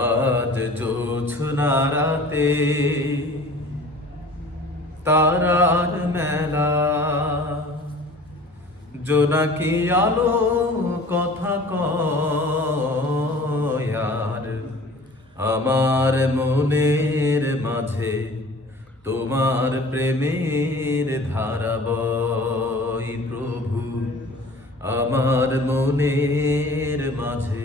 আজ জোছনা রাতে তারার মেলা, জোনাকি আলো কথা কয় আর আমার মনের মাঝে তোমার প্রেমের ধারা বয়। প্রভু, আমার মনের মাঝে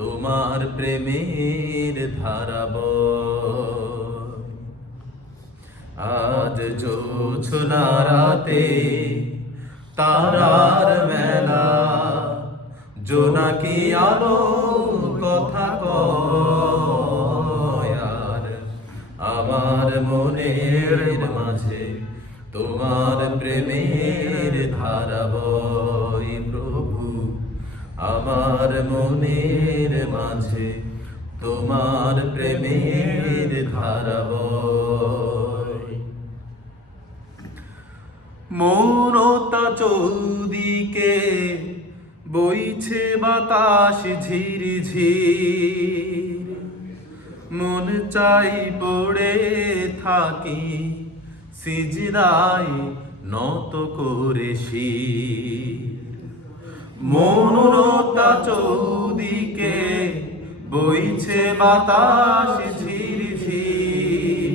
তোমার প্রেমের ধারা বয়। আজ জোছনা রাতে তারার মেলা, জোনাকি আলো কথা কয় আর আমার মনের মাঝে তোমার প্রেমের ধারা বয়। প্রভু, আমার মনের মাঝে তোমার প্রেমের ধারা বয়। মৌনতা চৌদিকে বইছে বাতাস ঝিরঝির, মন চাই পড়ে থাকি সিজদায় নত করে শির। মৌনতা চৌদিকে বইছে বাতাস ঝিরঝির,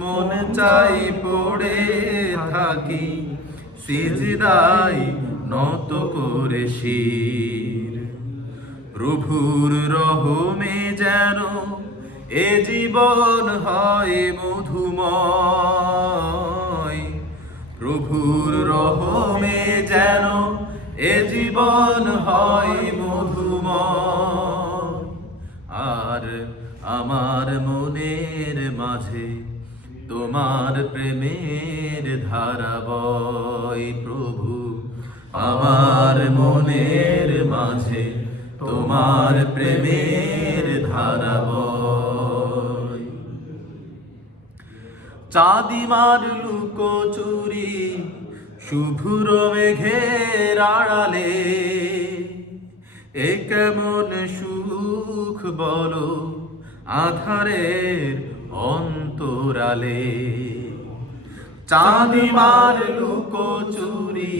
মন চাই পড়ে থাকি সিজদায় নত করে শির। প্রভুর রহমে যেন এ জীবন হয় মধুময়, প্রভুর রহমে যেন এ জীবন হয় মধুময়। আর আমার মনের মাঝে তোমার প্রেমের ধারা বয়। প্রভু, আমার মনের মাঝে তোমার প্রেমের ধারা বয়। চাঁদিমার লুকোচুরি শুভ্র মেঘের আড়ালে, এ কেমন সুখ বলো আধারের অন্তরালে। চাঁদিমার লুকোচুরি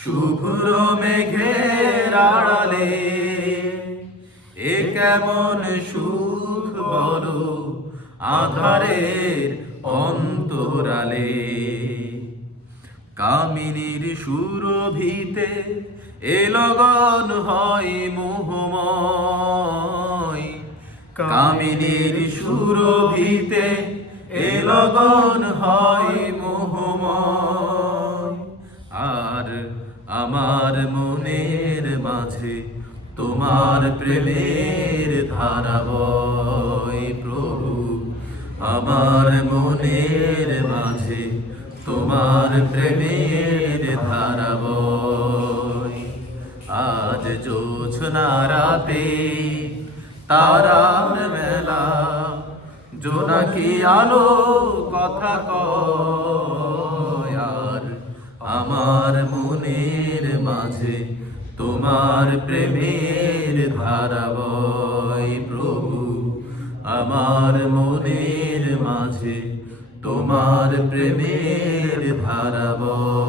শুভ্র মেঘের আড়ালে, এ কেমন সুখ বলো আধারের অন্তরালে। কামিনীর সুরভিতে এ লগন হয় মোহময়, কামিনীর সুরভিতে এ লগন হয় মোহময়। আর আমার মনের মাঝে তোমার প্রেমের ধারা বয়। প্রভু, আমার মনের মাঝে তোমার প্রেমের ধারা বয়। আজ জোছনা রাতে তারার মেলা, জোনাকি আলো কথা কয় আর আমার মনের মাঝে তোমার প্রেমের ধারা বয়। প্রভু, আমার মনের মাঝে তোমার প্রেমের ধারা বয়।